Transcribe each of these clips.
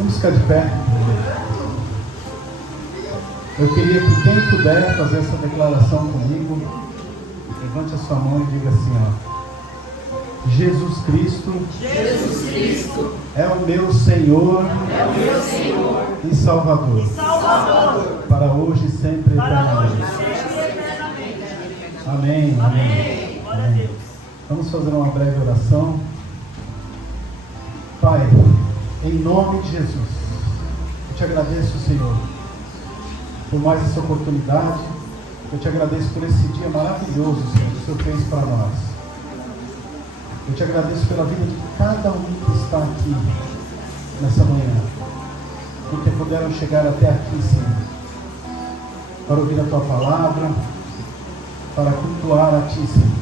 Vamos ficar de pé. Eu queria que quem puder fazer essa declaração comigo, levante a sua mão e diga assim, ó: Jesus Cristo é o meu Senhor, e Salvador, para hoje e sempre eternamente. Amém. Amém. Amém. Vamos fazer uma breve oração. Pai, em nome de Jesus, eu te agradeço, Senhor, por mais essa oportunidade. Eu te agradeço por esse dia maravilhoso, Senhor, que o Senhor fez para nós. Eu te agradeço pela vida de cada um que está aqui nessa manhã, porque puderam chegar até aqui, Senhor, para ouvir a Tua palavra, para cultuar a Ti, Senhor.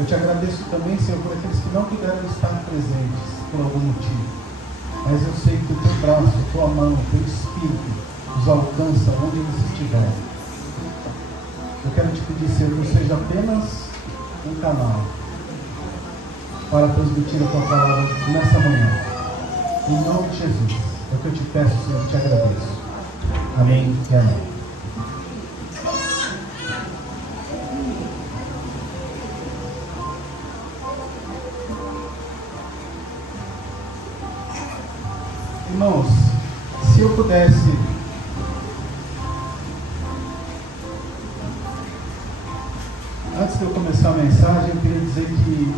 Eu te agradeço também, Senhor, por aqueles que não puderam estar presentes por algum motivo, mas eu sei que o Teu braço, a Tua mão, o Teu Espírito os alcança onde eles estiverem. Eu quero te pedir, Senhor, que eu seja apenas um canal para transmitir a Tua palavra nessa manhã. Em nome de Jesus, é o que eu te peço, Senhor, e te agradeço. Amém e amém. Irmãos, se eu pudesse antes de eu começar a mensagem, eu queria dizer que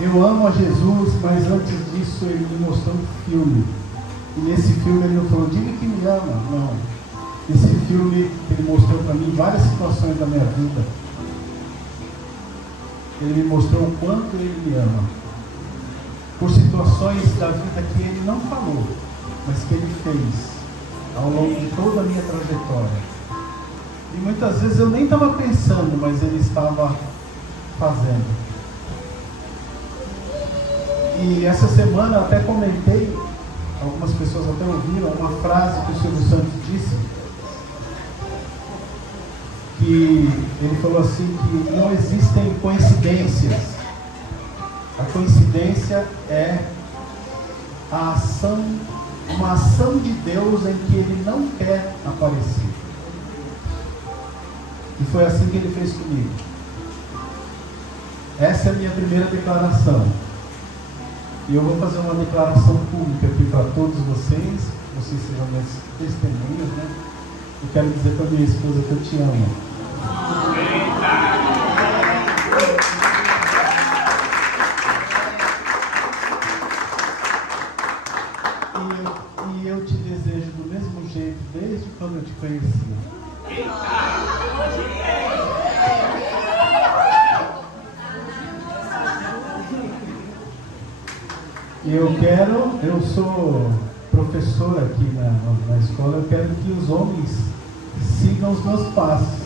eu amo a Jesus, mas antes disso ele me mostrou um filme. E nesse filme ele não falou, diga que me ama. Não. Nesse filme ele mostrou para mim várias situações da minha vida. Ele me mostrou o quanto ele me ama. Por situações da vida que ele não falou, mas que ele fez ao longo de toda a minha trajetória. E muitas vezes eu nem estava pensando, mas ele estava fazendo. E essa semana até comentei, algumas pessoas até ouviram uma frase que o Silvio Santos disse, que ele falou assim, que não existem coincidências. A coincidência é a ação, uma ação de Deus em que Ele não quer aparecer. E foi assim que Ele fez comigo. Essa é a minha primeira declaração. E eu vou fazer uma declaração pública aqui para todos vocês. Vocês sejam minhas testemunhas, né? Eu quero dizer para minha esposa que eu te amo. E eu te desejo do mesmo jeito desde quando eu te conheci. E eu sou professor aqui na escola, eu quero que os homens sigam os meus passos.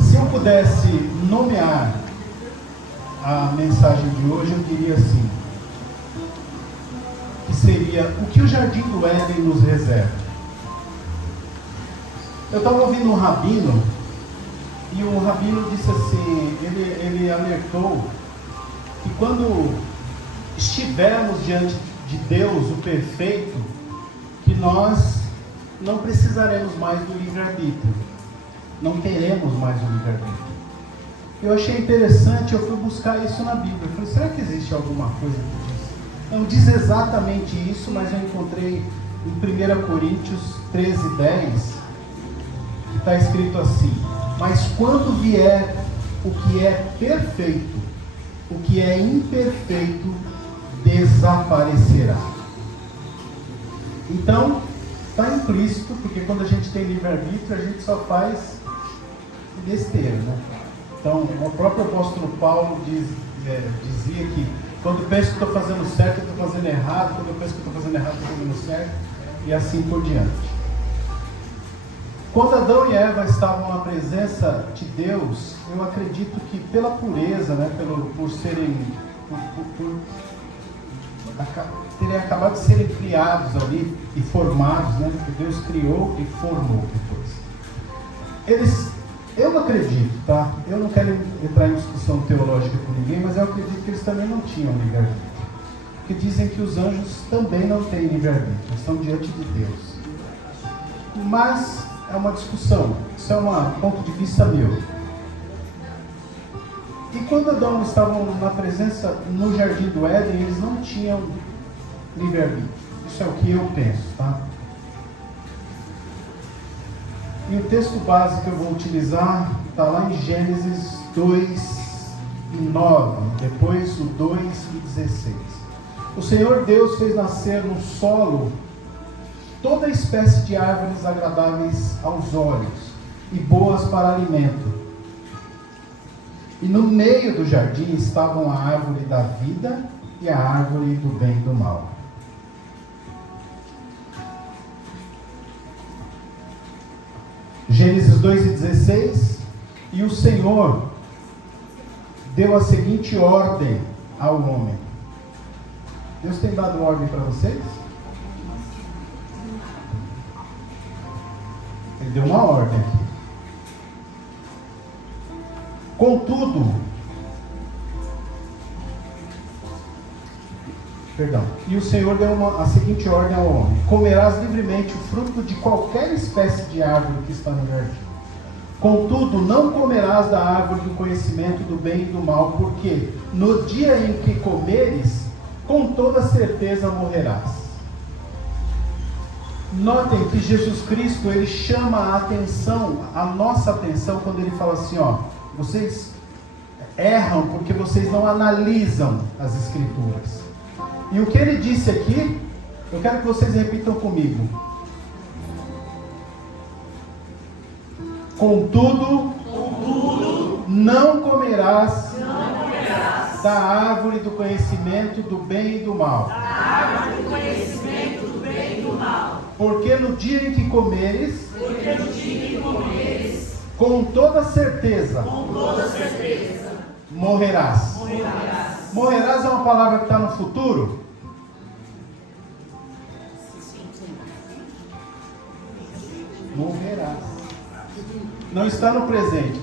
Se eu pudesse nomear a mensagem de hoje, eu diria assim, que seria o que o Jardim do Éden nos reserva. Eu estava ouvindo um rabino, e o rabino disse assim, ele alertou que quando estivermos diante de Deus, o perfeito, que nós não precisaremos mais do livre-arbítrio, não teremos mais o livre-arbítrio. Eu achei interessante, eu fui buscar isso na Bíblia. Eu falei, será que existe alguma coisa que diz? Não diz exatamente isso, mas eu encontrei em 1 Coríntios 13:10, que está escrito assim, mas quando vier o que é perfeito, o que é imperfeito desaparecerá. Então, está implícito, porque quando a gente tem livre-arbítrio, a gente só faz besteira, né? Então, o próprio apóstolo Paulo dizia que quando eu penso que estou fazendo certo, eu estou fazendo errado, quando eu penso que estou fazendo errado, estou fazendo certo, e assim por diante. Quando Adão e Eva estavam na presença de Deus, eu acredito que pela pureza, né, por serem teriam acabado de serem criados ali e formados, né? Porque Deus criou e formou depois. Eu não acredito, tá? Eu não quero entrar em discussão teológica com ninguém, mas eu acredito que eles também não tinham livre-arbítrio. Porque dizem que os anjos também não têm livre-arbítrio, eles estão diante de Deus. Mas é uma discussão, isso é um ponto de vista meu. E quando Adão estavam na presença no Jardim do Éden, eles não tinham livre-arbítrio. Isso é o que eu penso, tá? E o texto base que eu vou utilizar está lá em Gênesis 2:9, depois o 2:16. O Senhor Deus fez nascer no solo toda espécie de árvores agradáveis aos olhos e boas para alimento. E no meio do jardim estavam a árvore da vida e a árvore do bem e do mal. Gênesis 2:16, e o Senhor deu a seguinte ordem ao homem. Deus tem dado ordem para vocês? Ele deu uma ordem aqui. Contudo, e o Senhor deu a seguinte ordem ao homem: comerás livremente o fruto de qualquer espécie de árvore que está no jardim. Contudo, não comerás da árvore do conhecimento do bem e do mal, porque no dia em que comeres, com toda certeza morrerás. Notem que Jesus Cristo, ele chama a atenção, a nossa atenção, quando ele fala assim, ó, vocês erram porque vocês não analisam as Escrituras. E o que ele disse aqui, eu quero que vocês repitam comigo. Contudo, não comerás da árvore do conhecimento do bem e do mal. Porque no dia em que comeres, com toda certeza, morrerás. Morrerás é uma palavra que está no futuro? Morrerás. Não está no presente.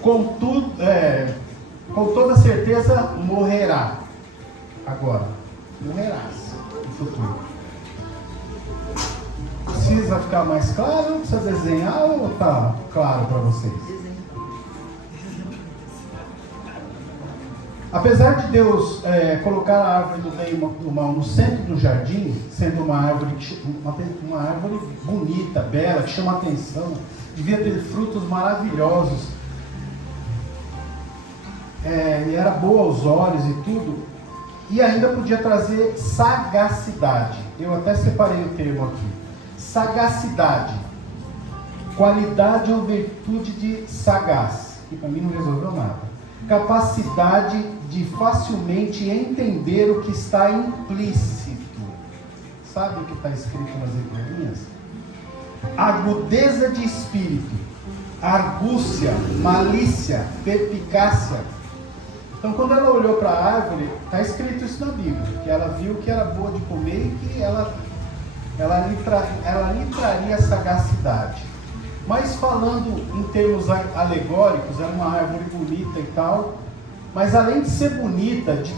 Com toda certeza morrerá. Agora, morrerás no futuro. Precisa ficar mais claro? Precisa desenhar ou está claro para vocês? Apesar de Deus colocar a árvore do bem e do mal no centro do jardim, sendo uma árvore bonita, bela, que chama atenção, devia ter frutos maravilhosos, e era boa aos olhos e tudo, e ainda podia trazer sagacidade. Eu até separei o termo aqui. Sagacidade, qualidade ou virtude de sagaz, que para mim não resolveu nada. Capacidade de facilmente entender o que está implícito. Sabe o que está escrito nas entrelinhas? Agudeza de espírito, argúcia, malícia, perspicácia. Então, quando ela olhou para a árvore, está escrito isso na Bíblia, que ela viu que era boa de comer e que ela lhe traria sagacidade. Mas falando em termos alegóricos, era uma árvore bonita e tal, mas além de ser bonita, de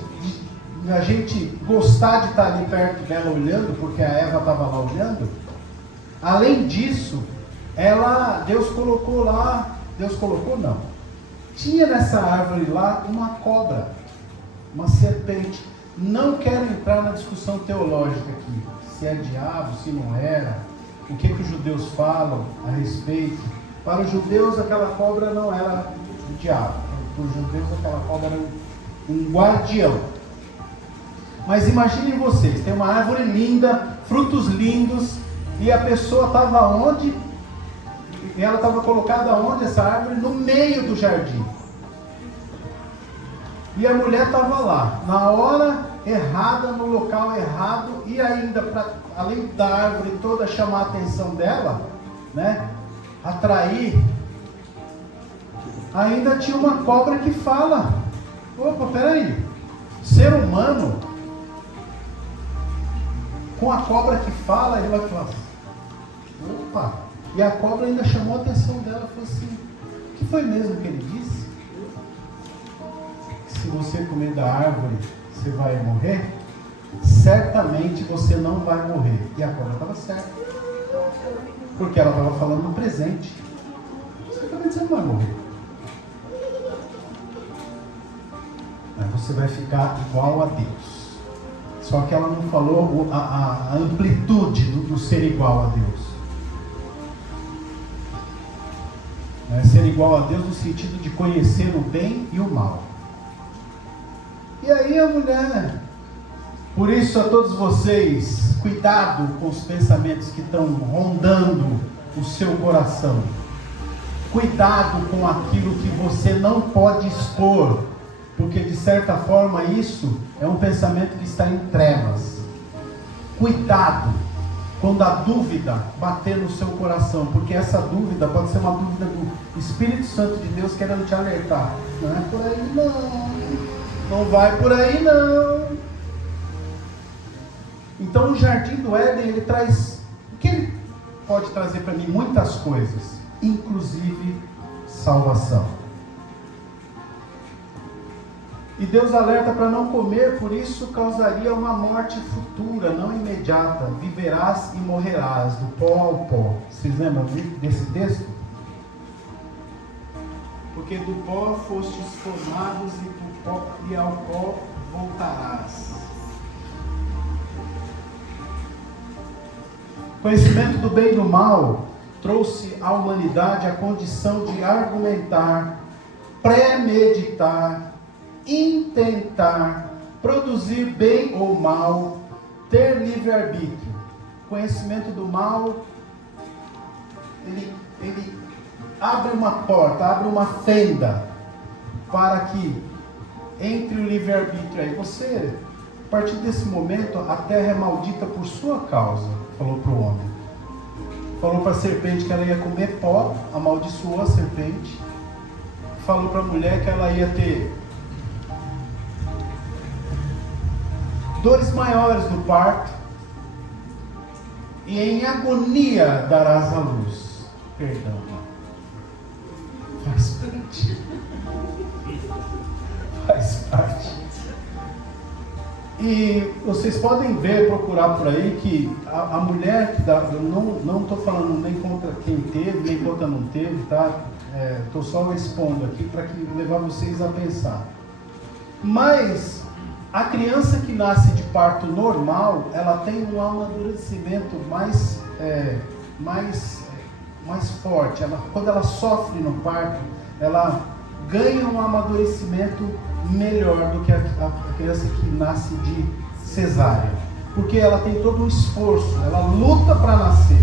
a gente gostar de estar ali perto dela olhando, porque a Eva estava lá olhando, além disso, Deus colocou lá, tinha nessa árvore lá uma cobra, uma serpente. Não quero entrar na discussão teológica aqui, se é diabo, se não era, o que os judeus falam a respeito. Para os judeus aquela cobra não era o diabo, para os judeus aquela cobra era um guardião. Mas imaginem vocês, tem uma árvore linda, frutos lindos, e a pessoa estava onde? E ela estava colocada onde essa árvore? No meio do jardim. E a mulher estava lá, na hora errada, no local errado, e ainda, além da árvore toda chamar a atenção dela, né, atrair, ainda tinha uma cobra que fala. Opa, peraí, ser humano Com a cobra que fala, ele vai falar, opa! E a cobra ainda chamou a atenção dela, falou assim, o que foi mesmo que ele disse? Se você comer da árvore, você vai morrer? Certamente você não vai morrer. E a cobra estava certa, porque ela estava falando no presente. Certamente você não vai morrer, mas você vai ficar igual a Deus. Só que ela não falou a amplitude do ser igual a Deus. Ser igual a Deus no sentido de conhecer o bem e o mal. E aí a mulher, por isso a todos vocês, cuidado com os pensamentos que estão rondando o seu coração. Cuidado com aquilo que você não pode expor, porque de certa forma isso é um pensamento que está em trevas. Cuidado quando a dúvida bater no seu coração, porque essa dúvida pode ser uma dúvida do Espírito Santo de Deus querendo te alertar. Não é por aí não, não vai por aí não. Então o Jardim do Éden, ele traz, o que ele pode trazer para mim? Muitas coisas, inclusive salvação. E Deus alerta para não comer, por isso causaria uma morte futura, não imediata. Viverás e morrerás, do pó ao pó. Vocês lembram desse texto? Porque do pó fostes formados e ao pó voltarás. Conhecimento do bem e do mal trouxe à humanidade a condição de argumentar, premeditar, intentar, produzir bem ou mal, ter livre-arbítrio. Conhecimento do mal, ele abre uma porta, abre uma fenda para que entre o livre-arbítrio aí. Você, a partir desse momento, a terra é maldita por sua causa, falou para o homem. Falou para a serpente que ela ia comer pó, amaldiçoou a serpente. Falou para a mulher que ela ia ter dores maiores no parto, e em agonia darás à luz. Perdão, faz parte. Faz parte. E vocês podem ver, procurar por aí, que a mulher que dá, eu não estou falando nem contra quem teve, nem contra não teve, tá? Estou só expondo aqui para levar vocês a pensar. Mas a criança que nasce de parto normal, ela tem um amadurecimento mais forte. Quando ela sofre no parto, ela ganha um amadurecimento melhor do que a criança que nasce de cesárea. Porque ela tem todo um esforço, ela luta para nascer,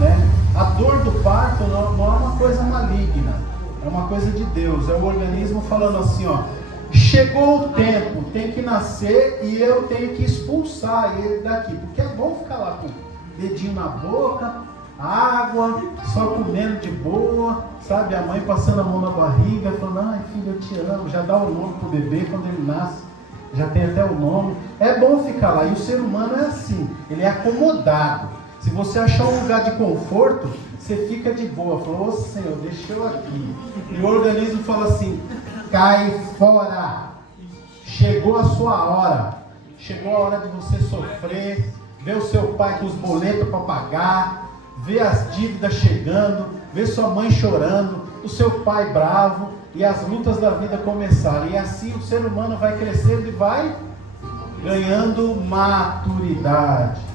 né? A dor do parto não é uma coisa maligna, é uma coisa de Deus. É o organismo falando assim, ó, chegou o tempo, tem que nascer e eu tenho que expulsar ele daqui. Porque é bom ficar lá com o dedinho na boca, água, só comendo de boa, sabe? A mãe passando a mão na barriga, falando, ai filho, eu te amo. Já dá o nome pro bebê quando ele nasce, já tem até o nome. É bom ficar lá. E o ser humano é assim, ele é acomodado. Se você achar um lugar de conforto, você fica de boa. Falou, ô Senhor, deixa eu aqui. E o organismo fala assim, cai fora. Chegou a sua hora. Chegou a hora de você sofrer, ver o seu pai com os boletos para pagar, ver as dívidas chegando, ver sua mãe chorando, o seu pai bravo e as lutas da vida começarem. E assim o ser humano vai crescendo e vai ganhando maturidade.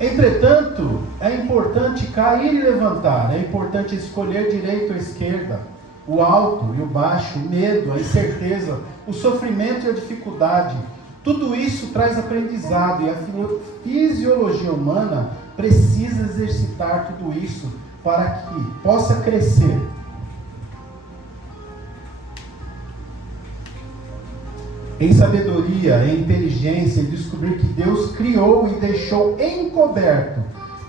Entretanto, é importante cair e levantar, é importante escolher direita ou esquerda, o alto e o baixo, o medo, a incerteza, o sofrimento e a dificuldade. Tudo isso traz aprendizado e a fisiologia humana precisa exercitar tudo isso para que possa crescer. Em sabedoria, em inteligência, e descobrir que Deus criou e deixou encoberto,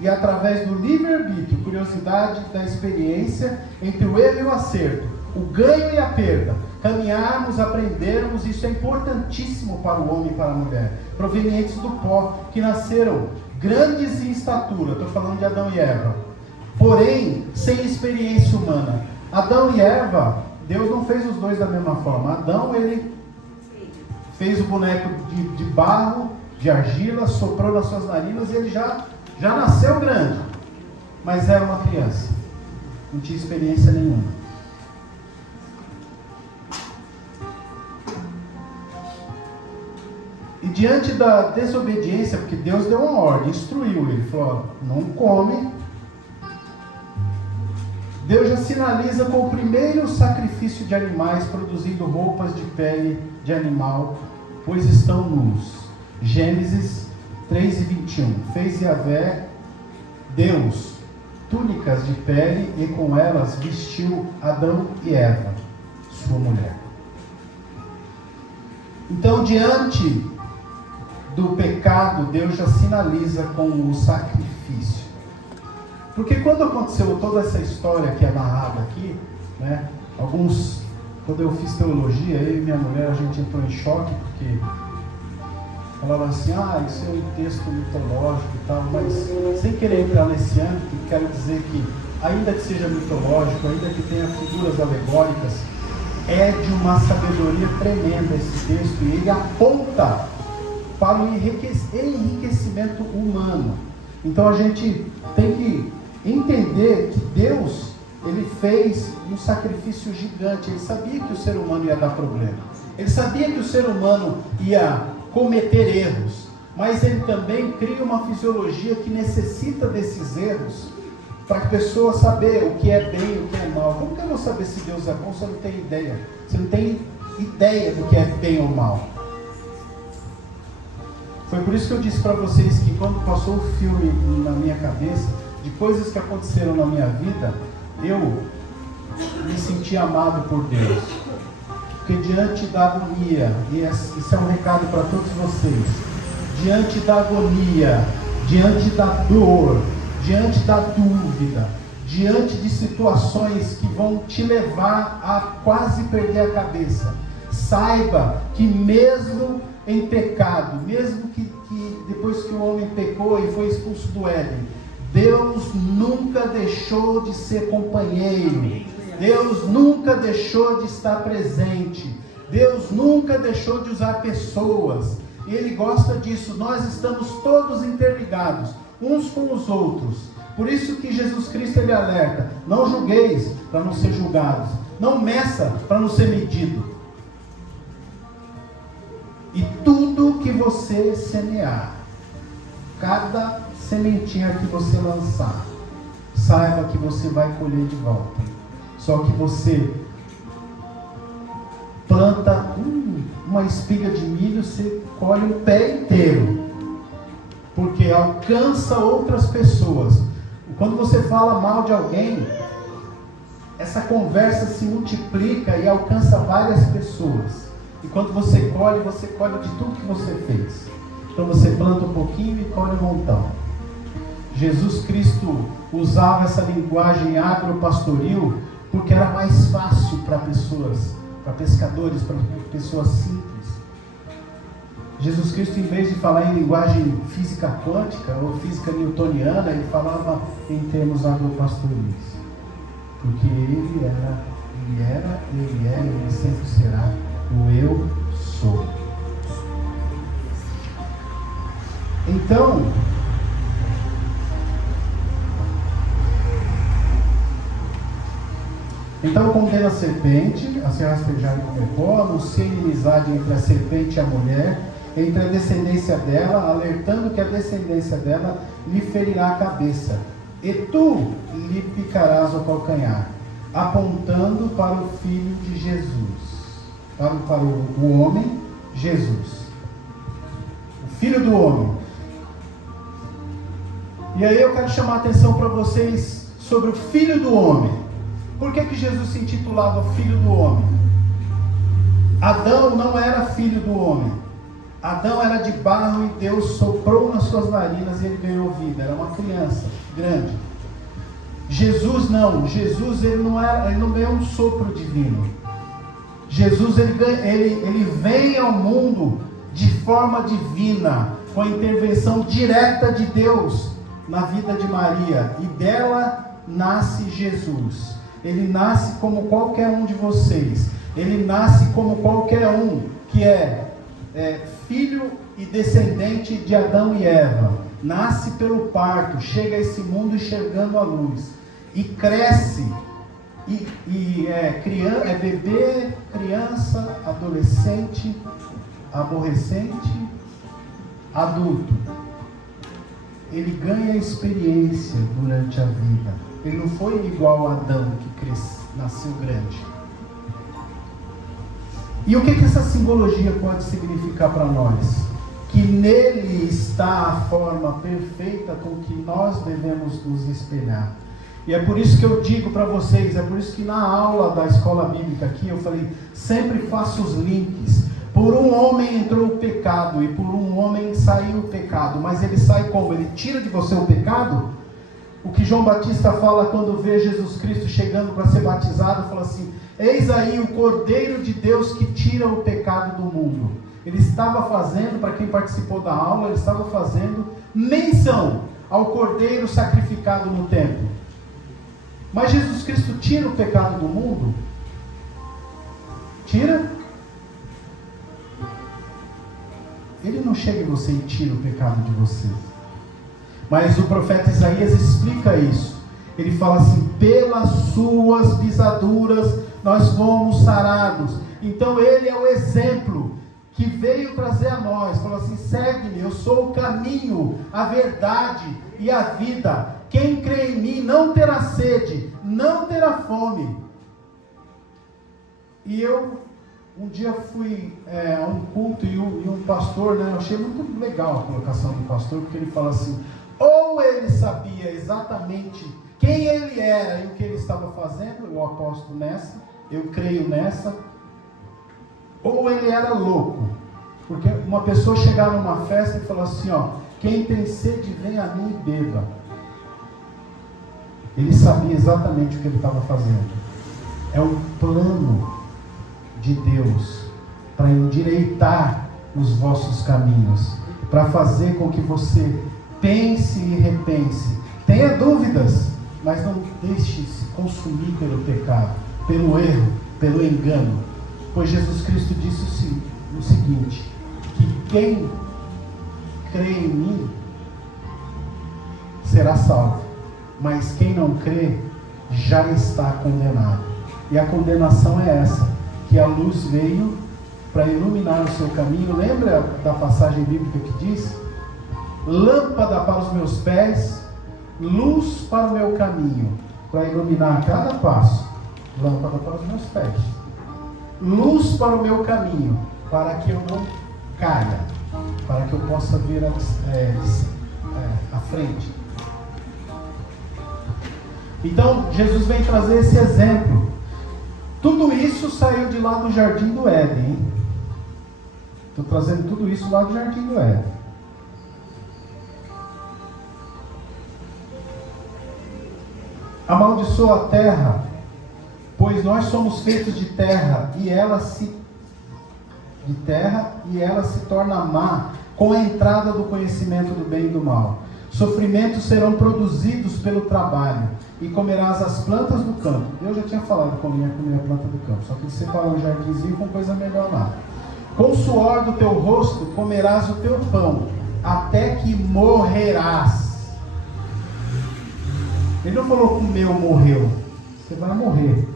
e através do livre-arbítrio, curiosidade da experiência, entre o erro e o acerto, o ganho e a perda, caminharmos, aprendermos, isso é importantíssimo para o homem e para a mulher, provenientes do pó, que nasceram grandes em estatura, estou falando de Adão e Eva, porém, sem experiência humana. Adão e Eva, Deus não fez os dois da mesma forma. Adão, ele fez o boneco de barro, de argila, soprou nas suas narinas e ele já nasceu grande, mas era uma criança, não tinha experiência nenhuma. E diante da desobediência, porque Deus deu uma ordem, instruiu ele, falou, não come. Deus já sinaliza com o primeiro sacrifício de animais, produzindo roupas de pele de animal, pois estão nus. Gênesis 3:21. Fez Yahvé, Deus, túnicas de pele, e com elas vestiu Adão e Eva, sua mulher. Então, diante do pecado, Deus já sinaliza com o sacrifício. Porque quando aconteceu toda essa história que é narrada aqui, né, quando eu fiz teologia, eu e minha mulher, a gente entrou em choque, porque falava assim, isso é um texto mitológico e tal, mas sem querer entrar nesse âmbito, quero dizer que, ainda que seja mitológico, ainda que tenha figuras alegóricas, é de uma sabedoria tremenda esse texto, e ele aponta para o enriquecimento humano. Então a gente tem que entender que Deus, ele fez um sacrifício gigante. Ele sabia que o ser humano ia dar problema, ele sabia que o ser humano ia cometer erros, mas ele também cria uma fisiologia que necessita desses erros para a pessoa saber o que é bem e o que é mal. Como que eu vou saber se Deus é bom se eu não tenho ideia? Você não tem ideia do que é bem ou mal. Foi por isso que eu disse para vocês que quando passou o filme na minha cabeça, de coisas que aconteceram na minha vida, eu me senti amado por Deus. Porque diante da agonia, e isso é um recado para todos vocês, diante da agonia, diante da dor, diante da dúvida, diante de situações que vão te levar a quase perder a cabeça, saiba que mesmo em pecado, mesmo que depois que o homem pecou e foi expulso do Éden, Deus nunca deixou de ser companheiro, Deus nunca deixou de estar presente, Deus nunca deixou de usar pessoas, e Ele gosta disso. Nós estamos todos interligados uns com os outros. Por isso que Jesus Cristo, ele alerta: não julgueis para não ser julgados, não meça para não ser medido. E tudo que você semear, cada sementinha que você lançar, saiba que você vai colher de volta. Só que você planta uma espiga de milho, você colhe um pé inteiro, porque alcança outras pessoas. Quando você fala mal de alguém, essa conversa se multiplica e alcança várias pessoas. E quando você colhe de tudo que você fez. Então você planta um pouquinho e colhe um montão. Jesus Cristo usava essa linguagem agropastoril porque era mais fácil para pessoas, para pescadores, para pessoas simples. Jesus Cristo, em vez de falar em linguagem física quântica ou física newtoniana, ele falava em termos agropastoris. Porque ele é e ele sempre será o eu sou. Então, condena a serpente, a se rastejar e comer pó, anuncia inimizade entre a serpente e a mulher, entre a descendência dela, alertando que a descendência dela lhe ferirá a cabeça, e tu lhe picarás o calcanhar, apontando para o Filho de Jesus, para o homem, Jesus, o Filho do homem. E aí eu quero chamar a atenção para vocês sobre o Filho do homem. Por que Jesus se intitulava Filho do homem? Adão não era filho do homem. Adão era de barro e Deus soprou nas suas narinas e ele ganhou vida. Era uma criança grande. Jesus não. Jesus ele não é um sopro divino. Jesus ele vem ao mundo de forma divina, com a intervenção direta de Deus na vida de Maria, e dela nasce Jesus. Ele nasce como qualquer um de vocês. Ele nasce como qualquer um que é filho e descendente de Adão e Eva. Nasce pelo parto, chega a esse mundo enxergando a luz e cresce. É bebê, criança, adolescente, aborrecente, adulto. Ele ganha experiência durante a vida. Ele não foi igual a Adão, que nasceu grande. E o que essa simbologia pode significar para nós? Que nele está a forma perfeita com que nós devemos nos espelhar. E é por isso que eu digo para vocês, é por isso que na aula da escola bíblica aqui eu falei, sempre faço os links. Por um homem entrou o pecado e por um homem saiu o pecado. Mas ele sai como? Ele tira de você o pecado? O que João Batista fala quando vê Jesus Cristo chegando para ser batizado, fala assim: eis aí o Cordeiro de Deus que tira o pecado do mundo. Ele estava fazendo, para quem participou da aula, ele estava fazendo menção ao Cordeiro sacrificado no templo. Mas Jesus Cristo tira o pecado do mundo? Tira? Ele não chega em você e tira o pecado de você. Mas o profeta Isaías explica isso. Ele fala assim: pelas suas pisaduras nós fomos sarados. Então ele é o exemplo que veio trazer a nós. Falou assim: segue-me, eu sou o caminho, a verdade e a vida. Quem crê em mim não terá sede, não terá fome. E eu um dia fui a um culto e um pastor, eu achei muito legal a colocação do pastor, porque ele fala assim: ou ele sabia exatamente quem ele era e o que ele estava fazendo, eu aposto nessa, eu creio nessa, ou ele era louco. Porque uma pessoa chegar numa festa e falar assim: quem tem sede vem a mim e beba. Ele sabia exatamente o que ele estava fazendo. É um plano de Deus para endireitar os vossos caminhos, para fazer com que você pense e repense, tenha dúvidas, mas não deixe se consumir pelo pecado, pelo erro, pelo engano. Pois Jesus Cristo disse o seguinte: que quem crê em mim será salvo, mas quem não crê já está condenado. E a condenação é essa: que a luz veio para iluminar o seu caminho. Lembra da passagem bíblica que diz: lâmpada para os meus pés, luz para o meu caminho, para iluminar cada passo. Lâmpada para os meus pés, luz para o meu caminho, para que eu não caia, para que eu possa ver à frente. Então Jesus vem trazer esse exemplo. Tudo isso saiu de lá do Jardim do Éden. Estou trazendo tudo isso lá do Jardim do Éden. Amaldiçoa a terra, pois nós somos feitos de terra e ela se torna má com a entrada do conhecimento do bem e do mal. Sofrimentos serão produzidos pelo trabalho, e comerás as plantas do campo. Eu já tinha falado que comer a planta do campo, só que você separou um jardinzinho com coisa melhor lá. Com o suor do teu rosto comerás o teu pão, até que morrerás. Ele não falou comeu, morreu. Você vai morrer,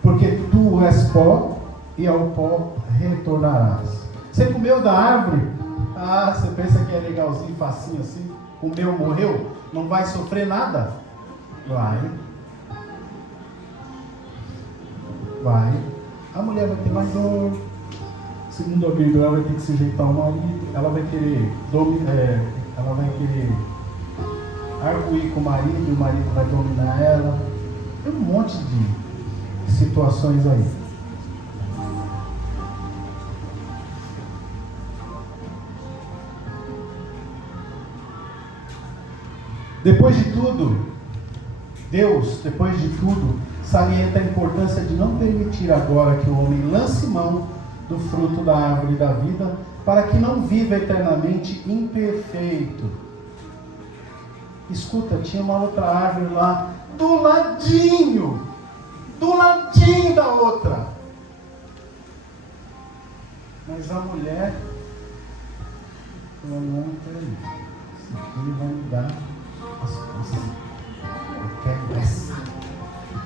porque tu és pó e ao pó retornarás. Você comeu da árvore? Você pensa que é legalzinho, facinho assim? Comeu, morreu? Não vai sofrer nada? Vai. A mulher vai ter mais dor. Segundo a Bíblia, ela vai ter que se sujeitar ao marido. Ela vai querer arguir com o marido vai dominar ela. Tem um monte de situações aí. Depois de tudo, Deus, depois de tudo, salienta a importância de não permitir agora que o homem lance mão do fruto da árvore da vida, para que não viva eternamente imperfeito. Escuta, tinha uma outra árvore lá, do ladinho da outra. Mas a mulher falou: não, peraí, isso aqui vai me dar as coisas. Eu quero essa.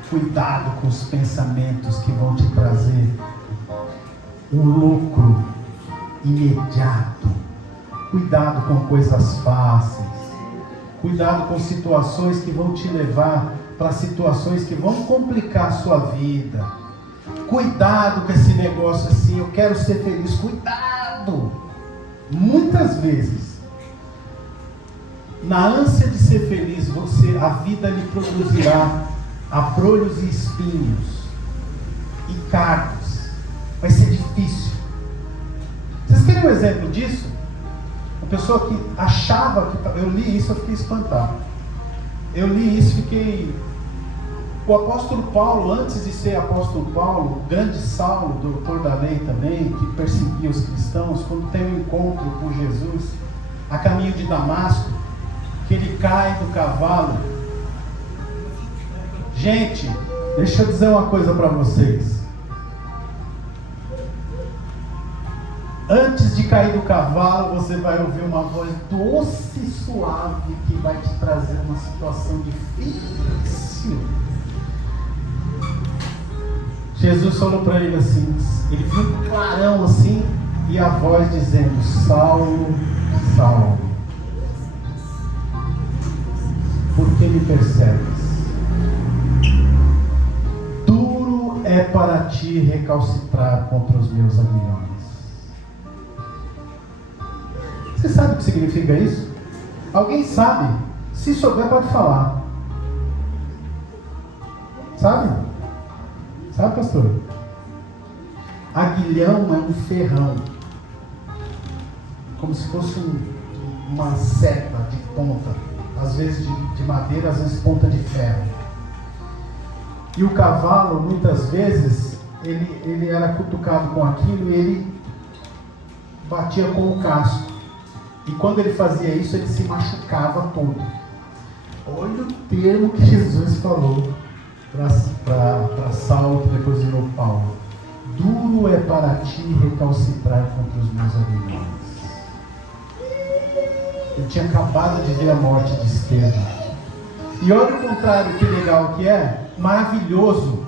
Cuidado com os pensamentos que vão te trazer um lucro imediato. Cuidado com coisas fáceis. Cuidado com situações que vão te levar para situações que vão complicar a sua vida. Cuidado com esse negócio assim, eu quero ser feliz. Cuidado! Muitas vezes, na ânsia de ser feliz, a vida lhe produzirá abrolhos e espinhos e cargos. Vai ser difícil. Vocês querem um exemplo disso? Uma pessoa que achava que... Eu li isso, eu fiquei espantado. Eu li isso e fiquei... O apóstolo Paulo, antes de ser apóstolo Paulo, o grande Saulo, doutor da lei também, que perseguia os cristãos, quando tem um encontro com Jesus, a caminho de Damasco, que ele cai do cavalo. Gente, deixa eu dizer uma coisa para vocês. Antes de cair do cavalo, você vai ouvir uma voz doce e suave que vai te trazer uma situação difícil. Jesus falou para ele assim, ele viu um clarão assim, e a voz dizendo: Saulo, Saulo, por que me persegues? Duro é para ti recalcitrar contra os meus aguilhões. Você sabe o que significa isso? Alguém sabe? Se souber, pode falar. Sabe? Sabe, pastor? Aguilhão é um ferrão, como se fosse uma seta de ponta, às vezes de madeira, às vezes ponta de ferro. E o cavalo, muitas vezes, ele era cutucado com aquilo e ele batia com o casco. E quando ele fazia isso, ele se machucava todo. Olha o termo que Jesus falou para Saulo, que depois virou Paulo: duro é para ti recalcitrar contra os meus aguilhões. Ele tinha acabado de ver a morte de Estevão. E olha o contrário, que legal que é, maravilhoso.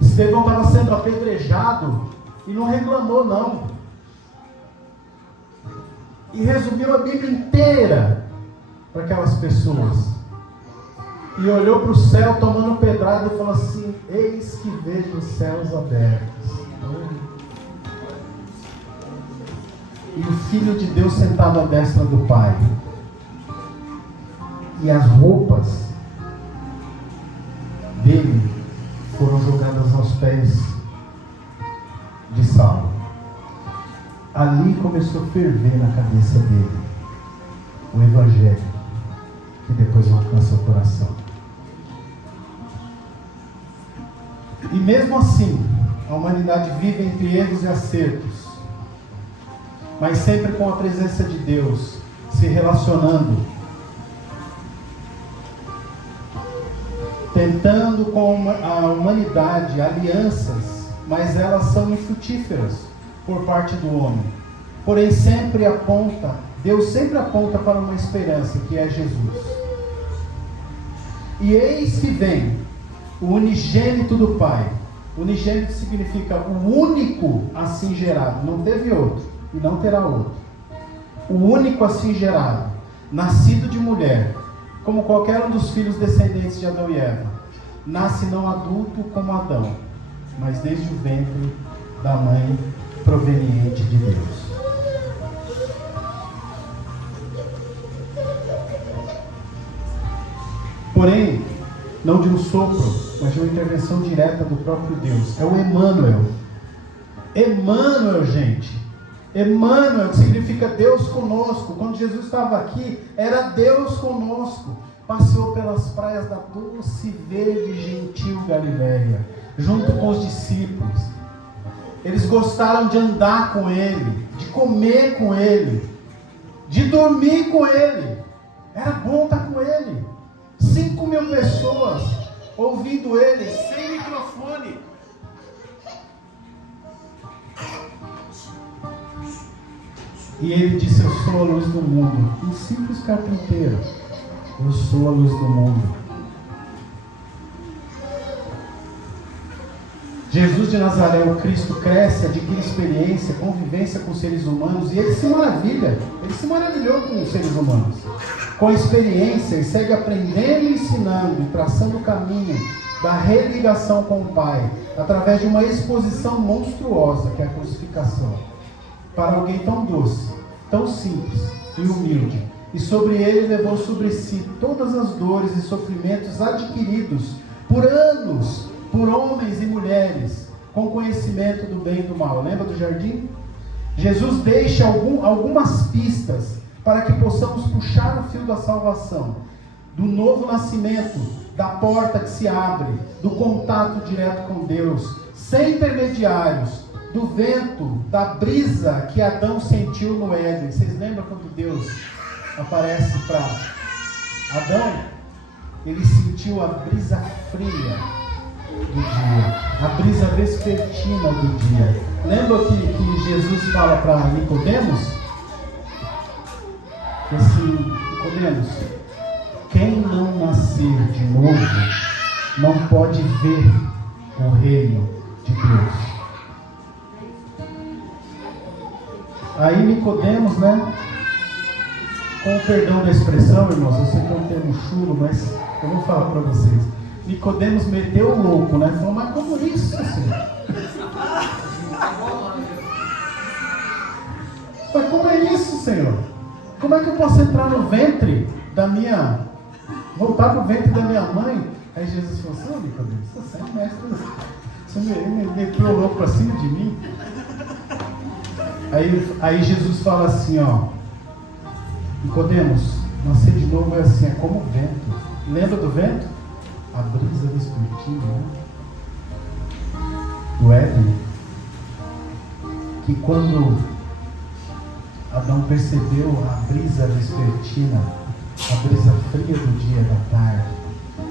Estevão estava sendo apedrejado e não reclamou não. E resumiu a Bíblia inteira para aquelas pessoas. E olhou para o céu tomando pedrada e falou assim: eis que vejo os céus abertos. E o Filho de Deus sentado à destra do Pai. E as roupas dele foram jogadas aos pés de Saulo. Ali começou a ferver na cabeça dele o Evangelho, que depois alcança o coração. E mesmo assim, a humanidade vive entre erros e acertos, mas sempre com a presença de Deus, se relacionando, tentando com a humanidade alianças, mas elas são infrutíferas por parte do homem. Porém, Deus sempre aponta para uma esperança, que é Jesus. E eis que vem o unigênito do Pai. Unigênito significa o único assim gerado. Não teve outro e não terá outro. O único assim gerado, nascido de mulher, como qualquer um dos filhos descendentes de Adão e Eva. Nasce não adulto como Adão, mas desde o ventre da mãe proveniente de Deus. Porém, não de um sopro, mas de uma intervenção direta do próprio Deus. É o Emmanuel. Emmanuel, gente. Emmanuel significa Deus conosco. Quando Jesus estava aqui, era Deus conosco. passeou pelas praias da doce, verde e gentil Galileia, junto com os discípulos. Eles gostaram de andar com ele, de comer com ele, de dormir com ele. Era bom estar com ele. 5.000 pessoas ouvindo ele, sem microfone. E ele disse: eu sou a luz do mundo. Um simples carpinteiro. Eu sou a luz do mundo. Jesus de Nazaré, o Cristo, cresce, adquire experiência, convivência com seres humanos, e ele se maravilha. Ele se maravilhou com os seres humanos. Com experiência, e segue aprendendo e ensinando, e traçando o caminho da religação com o Pai, através de uma exposição monstruosa, que é a crucificação. Para alguém tão doce, tão simples e humilde, e sobre ele levou sobre si todas as dores e sofrimentos adquiridos por anos, por homens e mulheres, com conhecimento do bem e do mal. Lembra do jardim? Jesus deixa algumas pistas para que possamos puxar o fio da salvação, do novo nascimento, da porta que se abre, do contato direto com Deus, sem intermediários, do vento, da brisa que Adão sentiu no Éden. Vocês lembram quando Deus aparece para Adão? Ele sentiu a brisa fria do dia, a brisa vespertina do dia. Lembra que Jesus fala para Nicodemos? Que assim, Nicodemos, quem não nascer de novo não pode ver o reino de Deus. Aí Nicodemos, com o perdão da expressão, irmãos, eu sei que é um termo chulo, mas eu vou falar para vocês. Nicodemos meteu o louco, falou: mas como isso, Senhor? Mas como é isso, Senhor? Como é que eu posso entrar no ventre voltar para o ventre da minha mãe? Aí Jesus falou assim: ô Nicodemos, você é mestre, você me meteu o louco para cima de mim? Aí Jesus fala assim, Nicodemos, nascer de novo é assim, é como o vento. Lembra do vento? A brisa vespertina, do Éden, que quando Adão percebeu a brisa vespertina, a brisa fria do dia da tarde,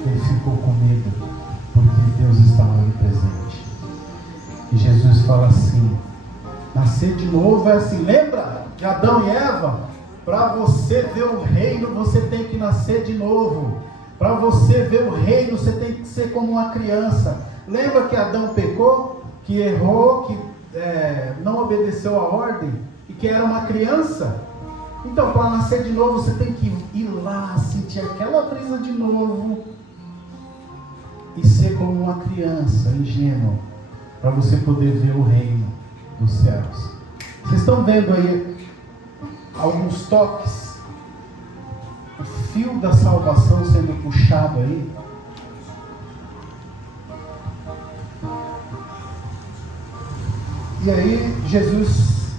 ele ficou com medo, porque Deus estava ali presente. E Jesus fala assim: nascer de novo é assim. Lembra de Adão e Eva? Para você ver o reino, você tem que nascer de novo. Para você ver o reino, você tem que ser como uma criança. Lembra que Adão pecou? Que errou, que não obedeceu a ordem? E que era uma criança? Então, para nascer de novo, você tem que ir lá, sentir aquela brisa de novo e ser como uma criança ingênua, para você poder ver o reino dos céus. Vocês estão vendo aí alguns toques? O fio da salvação sendo puxado aí. E aí Jesus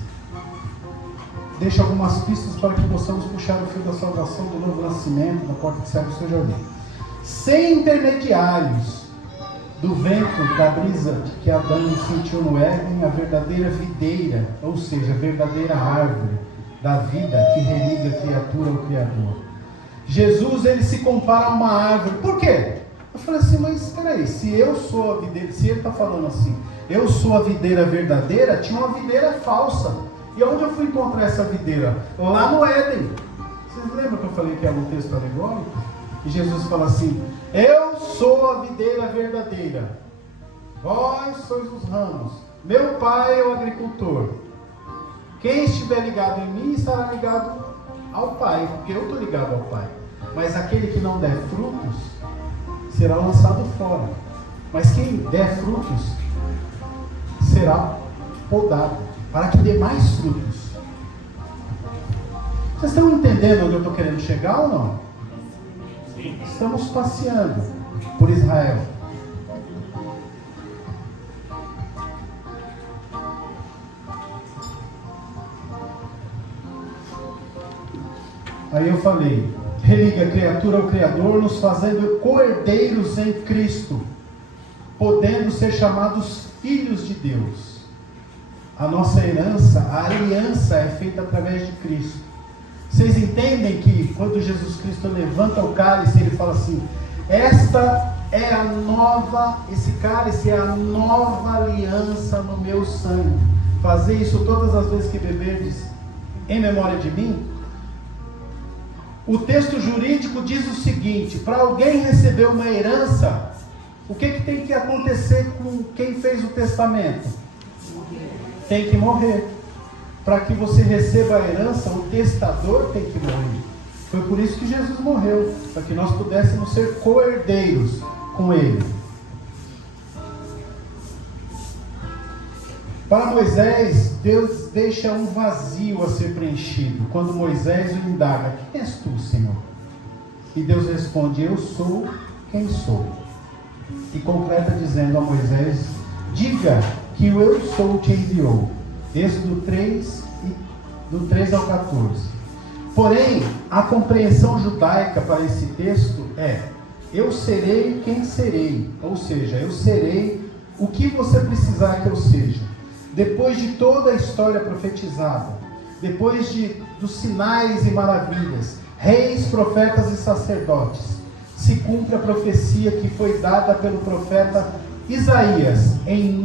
deixa algumas pistas para que possamos puxar o fio da salvação, do novo nascimento, da porta que se abre o seu jardim. Sem intermediários, do vento, da brisa que Adão sentiu no Éden, a verdadeira videira, ou seja, a verdadeira árvore da vida que religa a criatura ao Criador. Jesus, ele se compara a uma árvore. Por quê? Eu falei assim, mas espera aí, se eu sou a videira, se ele está falando assim, eu sou a videira verdadeira, tinha uma videira falsa. E onde eu fui encontrar essa videira? Lá no Éden. Vocês lembram que eu falei que era um texto alegórico? E Jesus fala assim: eu sou a videira verdadeira, vós sois os ramos, meu pai é o agricultor. Quem estiver ligado em mim estará ligado ao Pai, porque eu estou ligado ao Pai. Mas aquele que não der frutos será lançado fora. Mas quem der frutos será podado, para que dê mais frutos. Vocês estão entendendo onde eu estou querendo chegar ou não? Sim. Estamos passeando por Israel. Aí eu falei religa a criatura ao Criador, nos fazendo co-herdeiros em Cristo, podendo ser chamados filhos de Deus. A nossa herança, a aliança é feita através de Cristo. Vocês entendem que quando Jesus Cristo levanta o cálice, ele fala assim: esta é a nova, esse cálice é a nova aliança no meu sangue. Fazer isso todas as vezes que beberdes em memória de mim. O texto jurídico diz o seguinte: para alguém receber uma herança, o que tem que acontecer com quem fez o testamento? Tem que morrer. Para que você receba a herança, o testador tem que morrer. Foi por isso que Jesus morreu, para que nós pudéssemos ser co-herdeiros com Ele. Para Moisés, Deus deixa um vazio a ser preenchido. Quando Moisés o indaga: quem és tu, Senhor? E Deus responde: eu sou quem sou. E completa dizendo a Moisés: diga que o eu sou te enviou. Êxodo 3, do 3 ao 14. Porém, a compreensão judaica para esse texto é: eu serei quem serei. Ou seja, eu serei o que você precisar que eu seja. Depois de toda a história profetizada, depois dos sinais e maravilhas, reis, profetas e sacerdotes, se cumpre a profecia que foi dada pelo profeta Isaías, em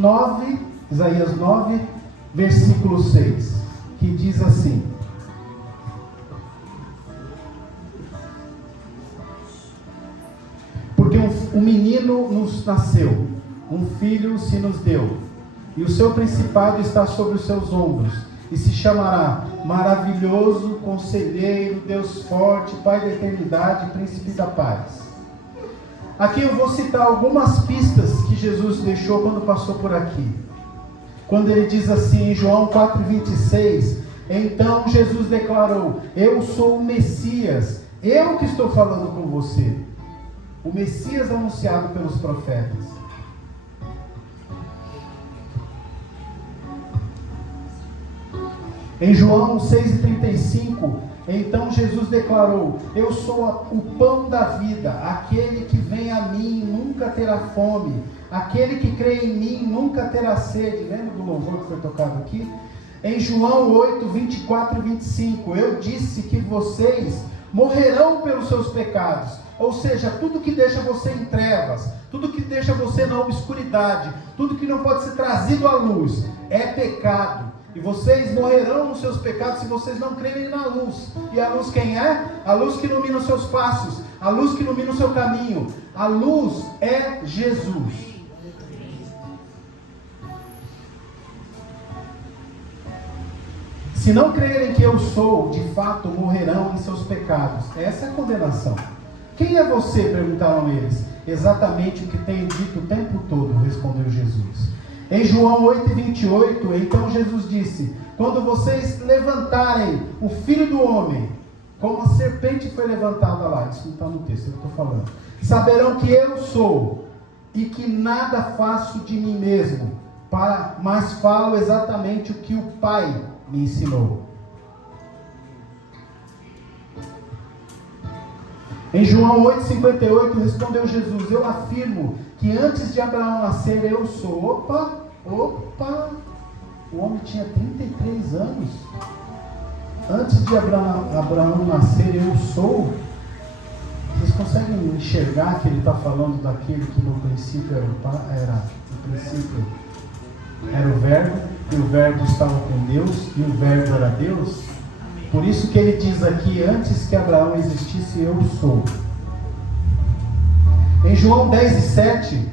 Isaías 9, versículo 6, que diz assim: porque um menino nos nasceu, um filho se nos deu, e o seu principado está sobre os seus ombros, e se chamará Maravilhoso, Conselheiro, Deus Forte, Pai da Eternidade, Príncipe da Paz. Aqui eu vou citar algumas pistas que Jesus deixou quando passou por aqui. Quando ele diz assim em João 4,26, então Jesus declarou: eu sou o Messias, eu que estou falando com você. O Messias anunciado pelos profetas. Em João 6,35, então Jesus declarou: eu sou o pão da vida, aquele que vem a mim nunca terá fome, aquele que crê em mim nunca terá sede. Lembra do louvor que foi tocado aqui? Em João 8, 24 e 25, eu disse que vocês morrerão pelos seus pecados. Ou seja, tudo que deixa você em trevas, tudo que deixa você na obscuridade, tudo que não pode ser trazido à luz, é pecado. E vocês morrerão nos seus pecados se vocês não crerem na luz. E a luz quem é? A luz que ilumina os seus passos, a luz que ilumina o seu caminho. A luz é Jesus. Se não crerem que eu sou, de fato morrerão em seus pecados. Essa é a condenação. Quem é você? Perguntaram eles. Exatamente o que tenho dito o tempo todo, respondeu Jesus. Em João 8,28, então Jesus disse: quando vocês levantarem o Filho do Homem, como a serpente foi levantada lá, isso não está no texto, eu estou falando, saberão que eu sou, e que nada faço de mim mesmo, mas falo exatamente o que o Pai me ensinou. Em João 8,58 respondeu Jesus: eu afirmo que antes de Abraão nascer eu sou. Opa, o homem tinha 33 anos. Antes de Abraão nascer eu sou. Vocês conseguem enxergar que ele está falando daquele que no princípio era o Verbo, e o Verbo estava com Deus, e o Verbo era Deus? Por isso que ele diz aqui: antes que Abraão existisse, eu sou. Em João 10,7,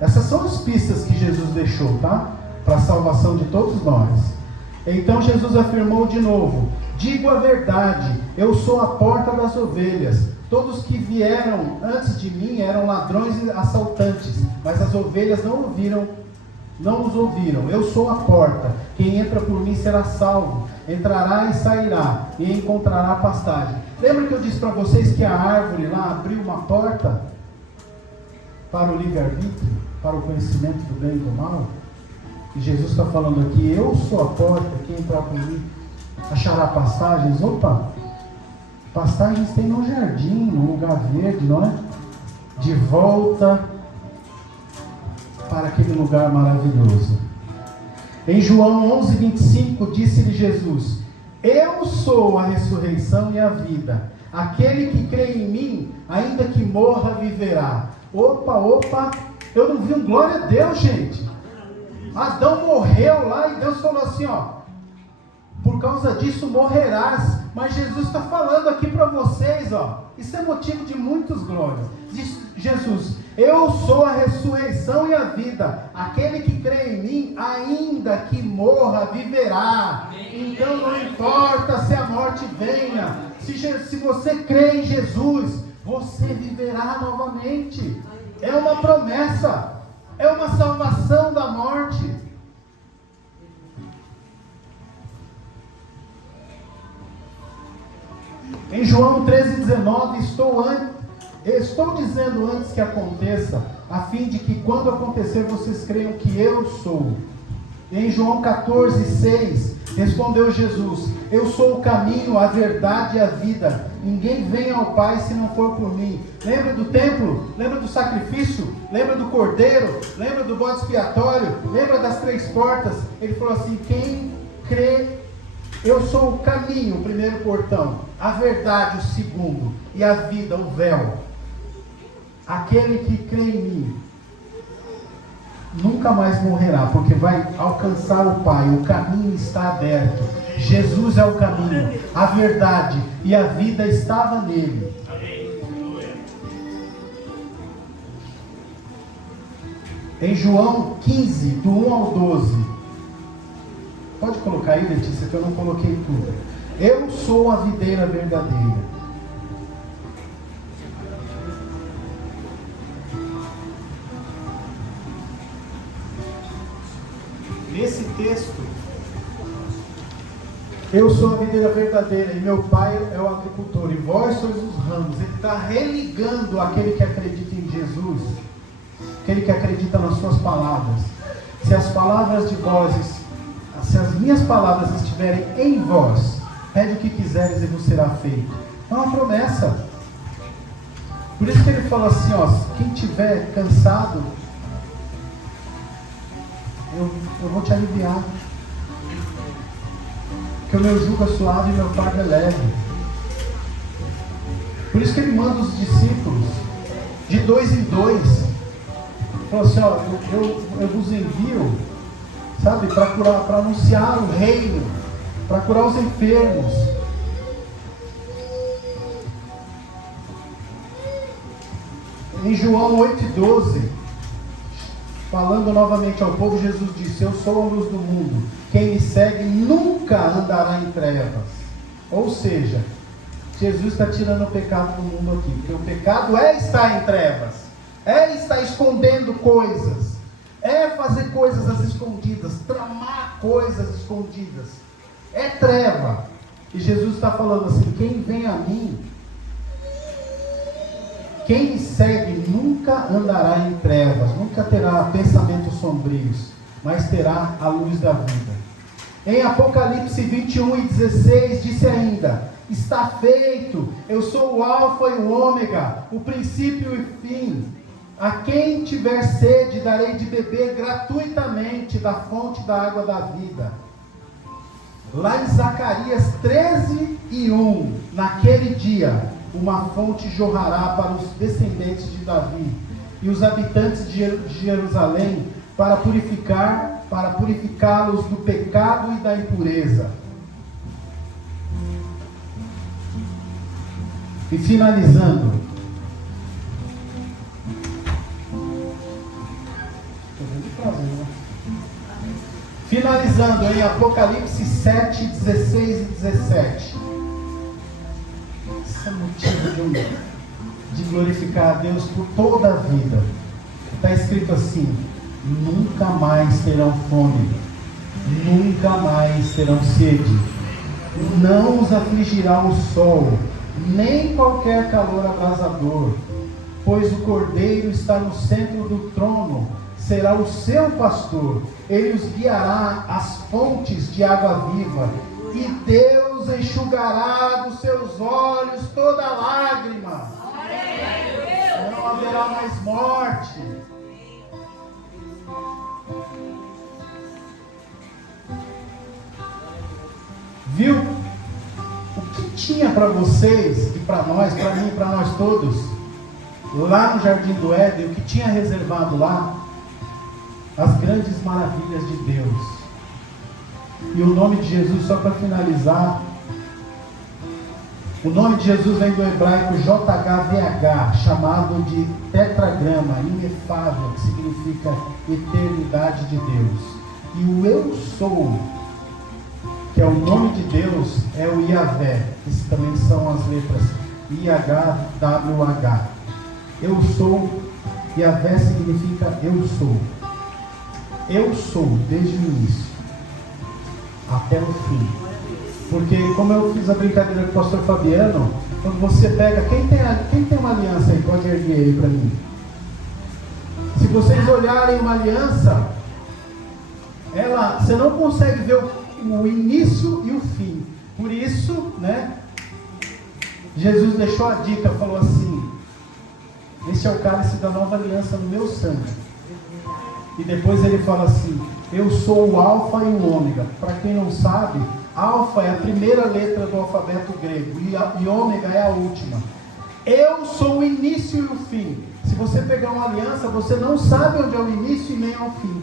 essas são as pistas que Jesus deixou, tá? Para a salvação de todos nós. Então Jesus afirmou de novo: digo a verdade, eu sou a porta das ovelhas. Todos que vieram antes de mim eram ladrões e assaltantes, mas as ovelhas não os ouviram. Eu sou a porta, quem entra por mim será salvo, entrará e sairá, e encontrará pastagem. Lembra que eu disse para vocês que a árvore lá abriu uma porta para o livre-arbítrio, para o conhecimento do bem e do mal? E Jesus está falando aqui: eu sou a porta, quem entrar por mim achará pastagens. Opa, Pastagens tem no jardim, no lugar verde, não é? De volta para aquele lugar maravilhoso. Em João 11:25, disse-lhe Jesus: eu sou a ressurreição e a vida. Aquele que crê em mim, ainda que morra, viverá. Opa, eu não vi um glória a Deus, gente. Adão morreu lá e Deus falou assim, ó, por causa disso morrerás. Mas Jesus está falando aqui para vocês, ó, isso é motivo de muitas glórias. Diz Jesus: eu sou a ressurreição e a vida. Aquele que crê em mim, ainda que morra, viverá. Então não importa se a morte venha, se você crê em Jesus, você viverá novamente. É uma promessa, é uma salvação da morte. Em João 13:19, estou dizendo antes que aconteça, a fim de que quando acontecer vocês creiam que eu sou. Em João 14:6, respondeu Jesus: eu sou o caminho, a verdade e a vida. Ninguém vem ao Pai se não for por mim. Lembra do templo? Lembra do sacrifício? Lembra do cordeiro? Lembra do bode expiatório? Lembra das 3 portas? Ele falou assim: quem crê, eu sou o caminho, o primeiro portão, a verdade, o segundo, e a vida, o véu. Aquele que crê em mim nunca mais morrerá, porque vai alcançar o Pai. O caminho está aberto. Jesus é o caminho, a verdade e a vida estava nele. Em João 15, do 1 ao 12. Pode colocar aí, Letícia, que eu não coloquei tudo. Eu sou a videira verdadeira. Nesse texto, eu sou a videira verdadeira e meu pai é o agricultor e vós sois os ramos. Ele está religando aquele que acredita em Jesus, aquele que acredita nas suas palavras. Se as palavras de vós, se as minhas palavras estiverem em vós, pede o que quiseres e vos será feito. É uma promessa. Por isso que ele fala assim, ó, quem estiver cansado, eu vou te aliviar. Porque o meu jugo é suave e meu fardo é leve. Por isso que ele manda os discípulos de 2 em 2. Falou assim, ó, eu vos envio, sabe, para curar, para anunciar o reino, para curar os enfermos. Em João 8:12, falando novamente ao povo, Jesus disse: eu sou a luz do mundo, quem me segue nunca andará em trevas. Ou seja, Jesus está tirando o pecado do mundo aqui, porque o pecado é estar em trevas, é estar escondendo coisas, é fazer coisas às escondidas, tramar coisas escondidas, é treva. E Jesus está falando assim: quem vem a mim, quem me segue nunca andará em trevas, nunca terá pensamentos sombrios, mas terá a luz da vida. Em Apocalipse 21:16 disse ainda: está feito, eu sou o alfa e o ômega, o princípio e o fim. A quem tiver sede darei de beber gratuitamente da fonte da água da vida. Lá em Zacarias 13:1, naquele dia, uma fonte jorrará para os descendentes de Davi e os habitantes de Jerusalém para purificá-los do pecado e da impureza. E finalizando, em Apocalipse 7:16 e 17. Esse é motivo de glorificar a Deus por toda a vida. Está escrito assim: nunca mais terão fome, nunca mais terão sede, não os afligirá o sol, nem qualquer calor abrasador, pois o Cordeiro está no centro do trono, será o seu pastor, ele os guiará às fontes de água viva, e Deus Jesus enxugará dos seus olhos toda lágrima. Não haverá mais morte. Viu? O que tinha para vocês e para nós, para mim e para nós todos, lá no Jardim do Éden, o que tinha reservado lá? As grandes maravilhas de Deus. E o nome de Jesus, só para finalizar, o nome de Jesus vem do hebraico JHVH, chamado de tetragrama, inefável, que significa eternidade de Deus. E o eu sou, que é o nome de Deus, é o Yahvé, que também são as letras IHWH. Eu sou, Yahvé significa eu sou. Eu sou desde o início até o fim. Porque, como eu fiz a brincadeira com o pastor Fabiano, quando você pega, quem tem uma aliança aí, pode erguer aí para mim. Se vocês olharem uma aliança, você não consegue ver o início e o fim. Por isso, né, Jesus deixou a dica, falou assim: esse é o cálice da nova aliança no meu sangue. E depois ele fala assim: eu sou o alfa e o ômega. Para quem não sabe, alfa é a primeira letra do alfabeto grego e ômega é a última. Eu sou o início e o fim. Se você pegar uma aliança, você não sabe onde é o início e nem é o fim.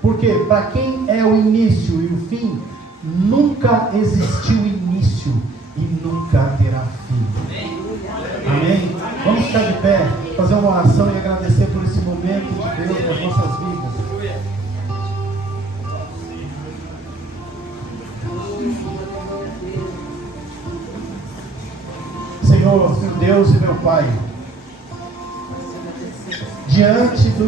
Porque para quem é o início e o fim, nunca existiu início e nunca terá fim. Amém? Vamos ficar de pé, fazer uma oração e agradecer por esse momento de Deus nas nossas vidas. Senhor, meu Deus e meu Pai, diante do